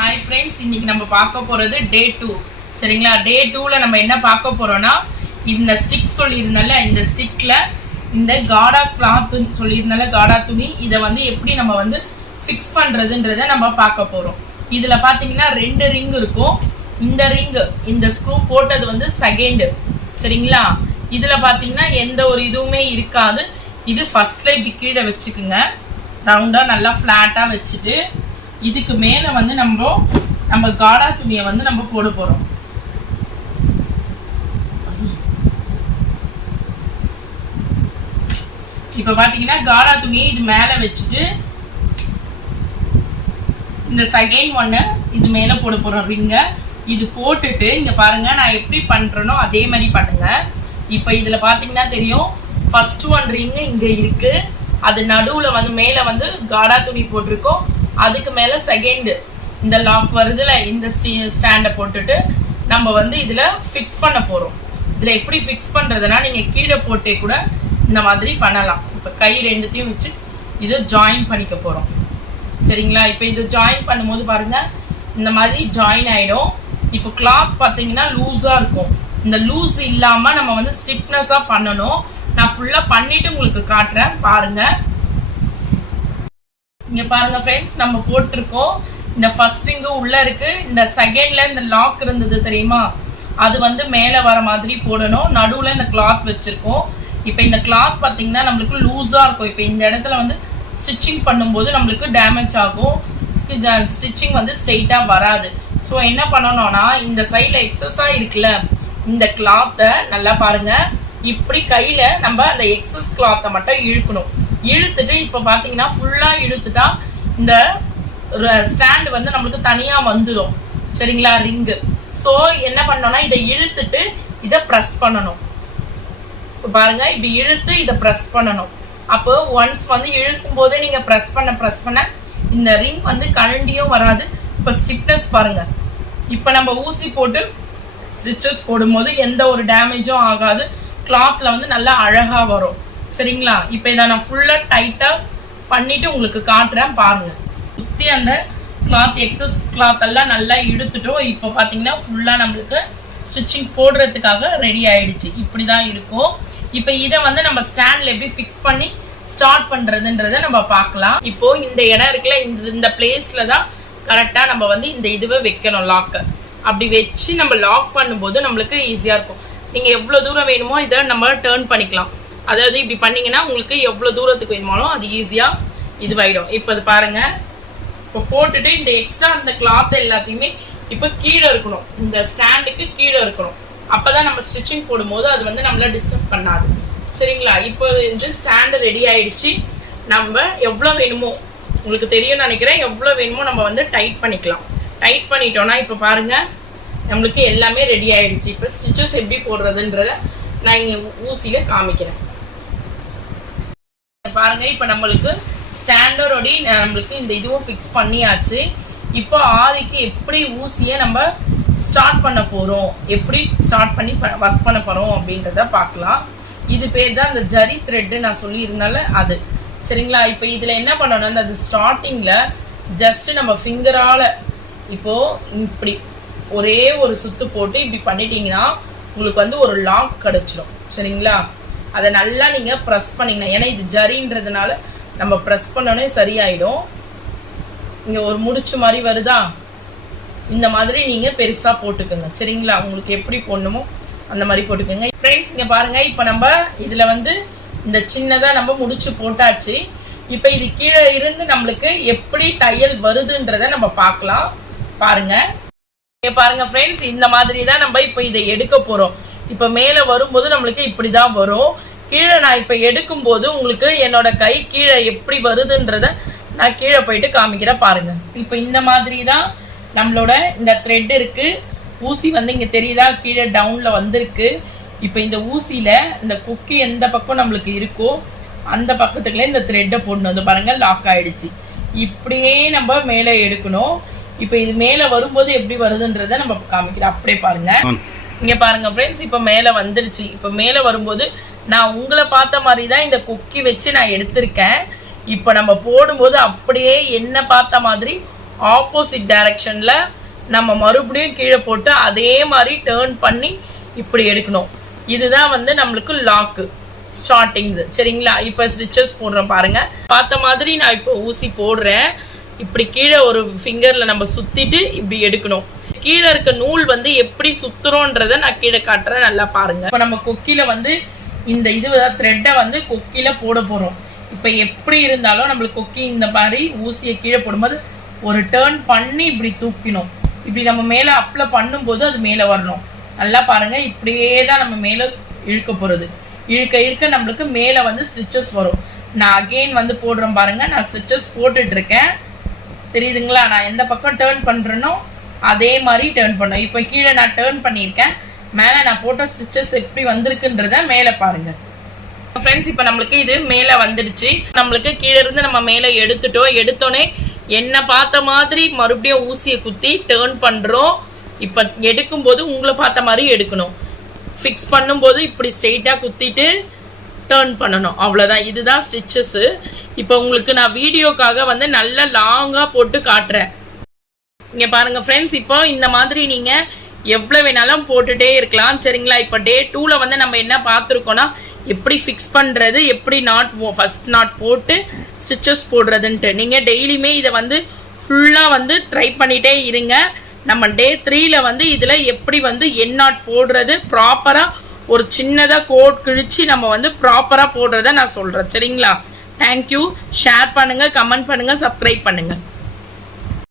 Hi friends, இன்னைக்கு நம்ம பார்க்க போறது டே 2. சரிங்களா? டே 2ல நம்ம என்ன பார்க்க போறோம்னா இந்த ஸ்டிக் சொல்லிருந்தல இந்த ஸ்டிக்ல இந்த காடா கிளாத் சொல்லிருந்தல காடா துணி இத வந்து எப்படி நம்ம வந்து ஃபிக்ஸ் பண்றதுன்றதை நம்ம பார்க்க போறோம். இதுல பாத்தீங்கன்னா ரெண்டு ரிங் இருக்கும். இந்த ரிங் இந்த ஸ்க்ரூ போட்டது வந்து செகண்ட். சரிங்களா? இதுல பாத்தீங்கன்னா எந்த ஒரு இதுவுமே இருக்காது. இது ஃபர்ஸ்ட்ல இப்படி கீழே வச்சுக்குங்க. ரவுண்டா நல்லா ஃபிளாட்டா வச்சுட்டு இதுக்கு மேல வந்து நம்ம காடா துணியை வந்து நம்ம போட போறோம். இப்ப பாத்தீங்கன்னா காடா துணியை இது மேல வச்சுட்டு இந்த செகண்ட் ஒன்னு இது மேல போட போறோம் ரிங்க. இது போட்டுட்டு இங்க பாருங்க நான் எப்படி பண்றேனோ அதே மாதிரி பண்ணுங்க. இப்ப இதுல பாத்தீங்கன்னா தெரியும் ஃபர்ஸ்ட் ஒன் ரிங் இங்க இருக்கு. அது நடுவுல வந்து மேல வந்து காடா துணி போட்டிருக்கோம். அதுக்கு மேல செகண்ட் இந்த லாக் வருதுல இந்த ஸ்டாண்டை போட்டுட்டு நம்ம வந்து இதுல ஃபிக்ஸ் பண்ண போறோம். இதுல எப்படி ஃபிக்ஸ் பண்றதுன்னா நீங்க கீழே போட்டே கூட இந்த மாதிரி பண்ணலாம். இப்ப கை ரெண்டுத்தையும் வச்சு இதை ஜாயின் பண்ணிக்க போறோம். சரிங்களா? இப்ப இது ஜாயின் பண்ணும்போது பாருங்க இந்த மாதிரி ஜாயின் ஆயிடும். இப்போ கிளாத் பாத்தீங்கன்னா லூஸா இருக்கும். இந்த லூஸ் இல்லாம நம்ம வந்து ஸ்டிஃப்னஸா பண்ணணும். நான் ஃபுல்லா பண்ணிட்டு உங்களுக்கு காட்டுறேன் பாருங்க. இங்க பாருங்க ஃப்ரெண்ட்ஸ், நம்ம போட்டிருக்கோம். இந்த ஃபர்ஸ்ட் ரிங் உள்ள இருக்கு. இந்த செகண்ட்ல இந்த லாக் இருந்தது தெரியுமா, அது வந்து மேல வர மாதிரி போடணும். நடுவுல இந்த கிளாத் வச்சிருக்கோம். இப்ப இந்த கிளாத் பாத்தீங்கன்னா நம்மளுக்கு லூஸா இருக்கும். இப்ப இந்த இடத்துல வந்து ஸ்டிச்சிங் பண்ணும்போது நம்மளுக்கு டேமேஜ் ஆகும். ஸ்டிச்சிங் வந்து ஸ்ட்ரெயிட்டா வராது. ஸோ என்ன பண்ணணும்னா இந்த சைட்ல எக்ஸஸா இருக்குல்ல இந்த கிளாத்தை நல்லா பாருங்க இப்படி கையில நம்ம அந்த எக்ஸஸ் கிளாத்தை மட்டும் இழுக்கணும். இழுத்துட்டு இப்ப பாத்தீங்கன்னா ஃபுல்லா இழுத்துட்டா இந்த ஸ்டாண்ட் வந்து நம்மளுக்கு தனியா வந்துடும். சரிங்களா? ரிங்கு. சோ என்ன பண்ணோம்னா இதை இழுத்துட்டு இதை ப்ரெஸ் பண்ணணும். இப்ப பாருங்க இப்படி இழுத்து இதை ப்ரெஸ் பண்ணணும். அப்போ ஒன்ஸ் வந்து இழுக்கும் போதே நீங்க ப்ரெஸ் பண்ண இந்த ரிங் வந்து கழண்டியும் வராது. இப்ப ஸ்டிஃப்னஸ் பாருங்க. இப்ப நம்ம ஊசி போட்டு ஸ்டிச்சஸ் போடும்போது எந்த ஒரு டேமேஜும் ஆகாது. கிளாத்ல வந்து நல்லா அழகா வரும். சரிங்களா? இப்ப இதை நான் ஃபுல்லா டைட்டா பண்ணிட்டு உங்களுக்கு காட்டுறேன் பாருங்க. சுத்தி அந்த கிளாத் எக்ஸஸ் கிளாத் எல்லாம் நல்லா இழுத்துட்டோம். இப்ப பாத்தீங்கன்னா ஃபுல்லா நம்மளுக்கு ஸ்டிச்சிங் போடுறதுக்காக ரெடி ஆயிடுச்சு. இப்படிதான் இருக்கும். இப்ப இதை வந்து நம்ம ஸ்டாண்ட்ல எப்படி ஃபிக்ஸ் பண்ணி ஸ்டார்ட் பண்றதுன்றத நம்ம பார்க்கலாம். இப்போ இந்த இடம் இருக்குல்ல இந்த பிளேஸ்ல தான் கரெக்டா நம்ம வந்து இந்த இதுவை வைக்கணும் லாக். அப்படி வச்சு நம்ம லாக் பண்ணும்போது நம்மளுக்கு ஈஸியா இருக்கும். நீங்க எவ்வளவு தூரம் வேணுமோ இதை நம்ம டேர்ன் பண்ணிக்கலாம். அதாவது இப்படி பண்ணீங்கன்னா உங்களுக்கு எவ்வளவு தூரத்துக்கு வேணுமாலும் அது ஈஸியா இதுவாயிடும். இப்ப அது பாருங்க. இப்போ போட்டுட்டு இந்த எக்ஸ்ட்ரா அந்த கிளாத் எல்லாத்தையுமே இப்ப கீழே இருக்கணும். இந்த ஸ்டாண்டுக்கு கீழே இருக்கணும். அப்பதான் நம்ம ஸ்டிச்சிங் போடும்போது அது வந்து நம்மள டிஸ்டர்ப் பண்ணாது. சரிங்களா? இப்போ இந்த ஸ்டாண்டு ரெடி ஆயிடுச்சு. நம்ம எவ்வளவு வேணுமோ உங்களுக்கு தெரியும் நினைக்கிறேன். எவ்வளவு வேணுமோ நம்ம வந்து டைட் பண்ணிக்கலாம். டைட் பண்ணிட்டோம்னா இப்ப பாருங்க நம்மளுக்கு எல்லாமே ரெடி ஆயிடுச்சு. இப்ப ஸ்டிச்சஸ் எப்படி போடுறதுன்றத நான் இங்க ஊசியில காமிக்கிறேன் பாருங்க. இப்ப நம்மளுக்கு ஸ்டாண்டர்டோடி நம்மளுக்கு இந்த இதுவும் ஃபிக்ஸ் பண்ணியாச்சு. இப்போ ஆரிக்கு எப்படி ஊசியை நம்ம ஸ்டார்ட் பண்ண போறோம், எப்படி ஸ்டார்ட் பண்ணி ஒர்க் பண்ண போறோம் அப்படின்றத பார்க்கலாம். இது பேர் தான் இந்த ஜரி த்ரெட் நான் சொல்லி இருந்தால அது. சரிங்களா? இப்போ இதுல என்ன பண்ணணும், அது ஸ்டார்டிங்ல ஜஸ்ட் நம்ம ஃபிங்கரால இப்போ இப்படி ஒரே ஒரு சுத்து போட்டு இப்படி பண்ணிட்டீங்கன்னா உங்களுக்கு வந்து ஒரு லாக் கிடைச்சிடும். சரிங்களா? அதை நல்லா நீங்க ப்ரெஸ் பண்ணீங்கன்னா, ஏன்னா இது ஜரின்றதுனால நம்ம ப்ரெஸ் பண்ணோடனே சரியாயிடும். இங்க ஒரு முடிச்சு மாதிரி வருதா, இந்த மாதிரி நீங்க பெருசா போட்டுக்கோங்க. சரிங்களா? உங்களுக்கு எப்படி போடணுமோ அந்த மாதிரி போட்டுக்கோங்க. ஃப்ரெண்ட்ஸ் இங்க பாருங்க. இப்ப நம்ம இதுல வந்து இந்த சின்னதா நம்ம முடிச்சு போட்டாச்சு. இப்ப இது கீழே இருந்து நம்மளுக்கு எப்படி தையல் வருதுன்றத நம்ம பார்க்கலாம் பாருங்க. பாருங்க ஃப்ரெண்ட்ஸ், இந்த மாதிரி தான் நம்ம இப்ப இதை எடுக்க போறோம். இப்ப மேல வரும்போது நம்மளுக்கு இப்படிதான் வரும். கீழே நான் இப்ப எடுக்கும் போது உங்களுக்கு என்னோட கை கீழே எப்படி வருதுன்றத நான் கீழே போயிட்டு காமிக்கிறேன் பாருங்க. இப்ப இந்த மாதிரி தான் நம்மளோட இந்த த்ரெட் இருக்கு. ஊசி வந்து இங்க தெரியுதா, கீழே டவுன்ல வந்திருக்கு. இப்ப இந்த ஊசியில இந்த குக்கி எந்த பக்கம் நம்மளுக்கு இருக்கோ அந்த பக்கத்துக்குள்ள இந்த த்ரெட்டை போடணும். பாருங்க லாக் ஆயிடுச்சு. இப்படியே நம்ம மேல எடுக்கணும். இப்ப இது மேல வரும்போது எப்படி வருதுன்றத நம்ம காமிக்கிறோம். அப்படியே பாருங்க. இங்க பாருங்க ஃப்ரெண்ட்ஸ், இப்ப மேல வந்துருச்சு. இப்ப மேல வரும்போது நான் உங்களை பார்த்த மாதிரி தான் இந்த குக்கி வச்சு நான் எடுத்திருக்கேன். இப்ப நம்ம போடும்போது அப்படியே என்ன பார்த்த மாதிரி ஆப்போசிட் டைரக்ஷன்ல நம்ம மறுபடியும் கீழே போட்டு அதே மாதிரி டேர்ன் பண்ணி இப்படி எடுக்கணும். இதுதான் வந்து நம்மளுக்கு லாக்கு ஸ்டார்டிங். சரிங்களா? இப்போ ஸ்டிச்சஸ் போடுறேன் பாருங்க. பார்த்த மாதிரி நான் இப்போ ஊசி போடுறேன். இப்படி கீழே ஒரு ஃபிங்கர்ல நம்ம சுத்திட்டு இப்படி எடுக்கணும். கீழே இருக்க நூல் வந்து எப்படி சுத்துறோன்றத நான் கீழே காட்டுறேன், நல்லா பாருங்க. இப்போ நம்ம கொக்கில வந்து இந்த த்ரெட்டை வந்து கொக்கில போட போறோம். இப்போ எப்படி இருந்தாலும் நம்மளுக்கு கொக்கி இந்த மாதிரி ஊசியை கீழே போடும்போது ஒரு டேர்ன் பண்ணி இப்படி தூக்கணும். இப்படி நம்ம மேலே அப்ளை பண்ணும்போது அது மேலே வரணும். நல்லா பாருங்க. இப்படியே தான் நம்ம மேலே இழுக்க போகிறது. இழுக்க இழுக்க நம்மளுக்கு மேலே வந்து ஸ்டிச்சஸ் வரும். நான் அகெயின் வந்து போடுறேன் பாருங்க. நான் ஸ்டிச்சஸ் போட்டுட்டு இருக்கேன், தெரியுதுங்களா? நான் எந்த பக்கம் டேர்ன் பண்ணுறேனோ அதே மாதிரி டேர்ன் பண்ணோம். இப்போ கீழே நான் டேர்ன் பண்ணியிருக்கேன், மேலே நான் போட்ட ஸ்டிச்சஸ் எப்படி வந்திருக்குன்றத மேலே பாருங்க ஃப்ரெண்ட்ஸ். இப்போ நம்மளுக்கு இது மேலே வந்துடுச்சு. நம்மளுக்கு கீழே இருந்து நம்ம மேலே எடுத்துட்டோம். எடுத்தோடனே என்ன பார்த்த மாதிரி மறுபடியும் ஊசியை குத்தி டேர்ன் பண்ணுறோம். இப்போ எடுக்கும்போது உங்களை பார்த்த மாதிரி எடுக்கணும். ஃபிக்ஸ் பண்ணும்போது இப்படி ஸ்ட்ரெயிட்டாக குத்திட்டு டேர்ன் பண்ணணும், அவ்வளோதான். இதுதான் ஸ்டிச்சஸ்ஸு. இப்போ உங்களுக்கு நான் வீடியோக்காக வந்து நல்லா லாங்காக போட்டு காட்டுறேன். இங்கே பாருங்கள் ஃப்ரெண்ட்ஸ். இப்போ இந்த மாதிரி நீங்கள் எவ்வளோ வேணாலும் போட்டுகிட்டே இருக்கலாம். சரிங்களா? இப்போ டே 2ல வந்து நம்ம என்ன பார்த்துருக்கோன்னா எப்படி ஃபிக்ஸ் பண்ணுறது, எப்படி ஃபர்ஸ்ட் நாட் போட்டு ஸ்டிச்சஸ் போடுறதுன்ட்டு. நீங்கள் டெய்லியுமே இதை வந்து ஃபுல்லாக வந்து ட்ரை பண்ணிகிட்டே இருங்க. நம்ம டே 3ல வந்து இதில் எப்படி வந்து என் நாட் போடுறது ப்ராப்பராக ஒரு சின்னதாக கோட் கிழிச்சு நம்ம வந்து ப்ராப்பராக போடுறத நான் சொல்கிறேன். சரிங்களா? தேங்க்யூ. ஷேர் பண்ணுங்கள், கமெண்ட் பண்ணுங்கள், சப்ஸ்கிரைப் பண்ணுங்கள்.